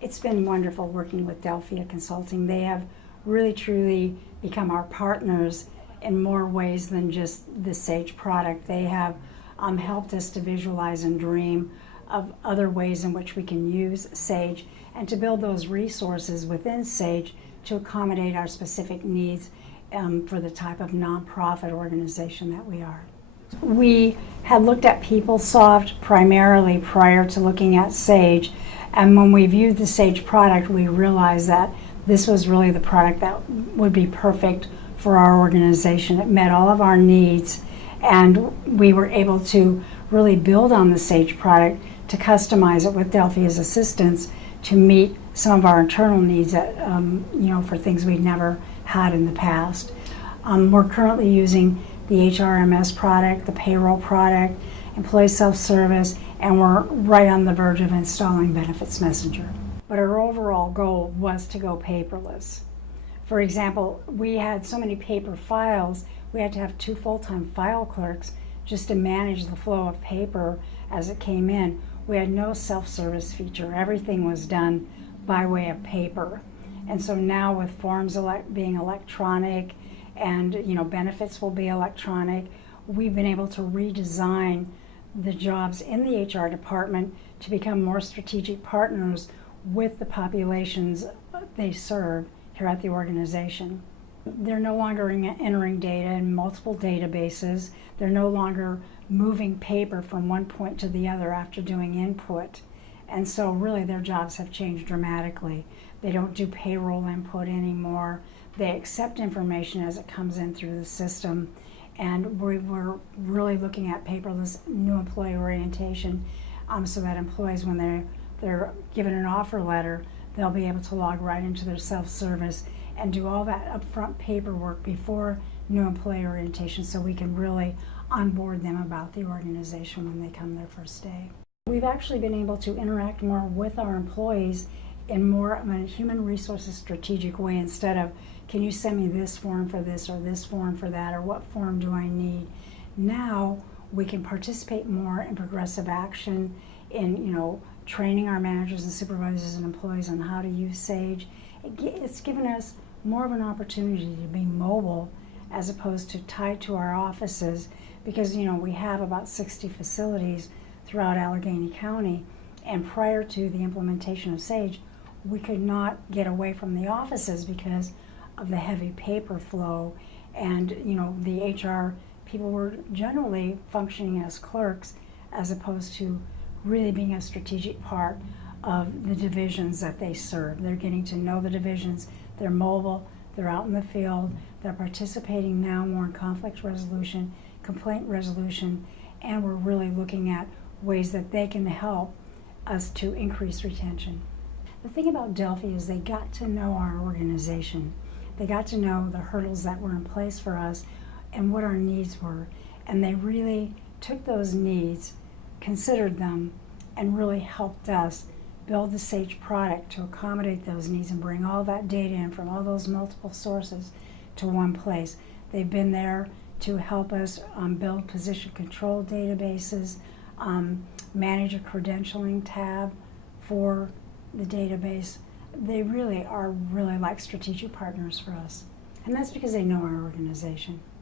It's been wonderful working with Delphia Consulting. They have really truly become our partners in more ways than just the Sage product. They have helped us to visualize and dream of other ways in which we can use Sage and to build those resources within Sage to accommodate our specific needs for the type of nonprofit organization that we are. We had looked at PeopleSoft primarily prior to looking at Sage, and when we viewed the Sage product, we realized that this was really the product that would be perfect for our organization. It met all of our needs, and we were able to really build on the Sage product to customize it with Delphia's assistance to meet some of our internal needs that, for things we'd never had in the past. We're currently using the HRMS product, the payroll product, employee self-service, and we're right on the verge of installing Benefits Messenger. But our overall goal was to go paperless. For example, we had so many paper files, we had to have 2 full-time file clerks just to manage the flow of paper as it came in. We had no self-service feature. Everything was done by way of paper. And so now with forms being electronic and benefits will be electronic, we've been able to redesign the jobs in the HR department to become more strategic partners with the populations they serve here at the organization. They're no longer entering data in multiple databases. They're no longer moving paper from one point to the other after doing input. And so really their jobs have changed dramatically. They don't do payroll input anymore. They accept information as it comes in through the system. And we're really looking at paperless new employee orientation so that employees, when they're given an offer letter, they'll be able to log right into their self-service and do all that upfront paperwork before new employee orientation so we can really onboard them about the organization when they come their first day. We've actually been able to interact more with our employees in more of a human resources strategic way instead of, can you send me this form for this or this form for that, or what form do I need? Now we can participate more in progressive action in training our managers and supervisors and employees on how to use Sage. It's given us more of an opportunity to be mobile as opposed to tied to our offices because we have about 60 facilities throughout Allegheny County, and prior to the implementation of Sage, we could not get away from the offices because of the heavy paper flow, and the HR people were generally functioning as clerks as opposed to really being a strategic part of the divisions that they serve. They're getting to know the divisions, they're mobile, they're out in the field, they're participating now more in conflict resolution, complaint resolution, and we're really looking at ways that they can help us to increase retention. The thing about Delphia is they got to know our organization. They got to know the hurdles that were in place for us and what our needs were. And they really took those needs, considered them, and really helped us build the Sage product to accommodate those needs and bring all that data in from all those multiple sources to one place. They've been there to help us build position control databases, manage a credentialing tab for the database. They really are like strategic partners for us. And that's because they know our organization.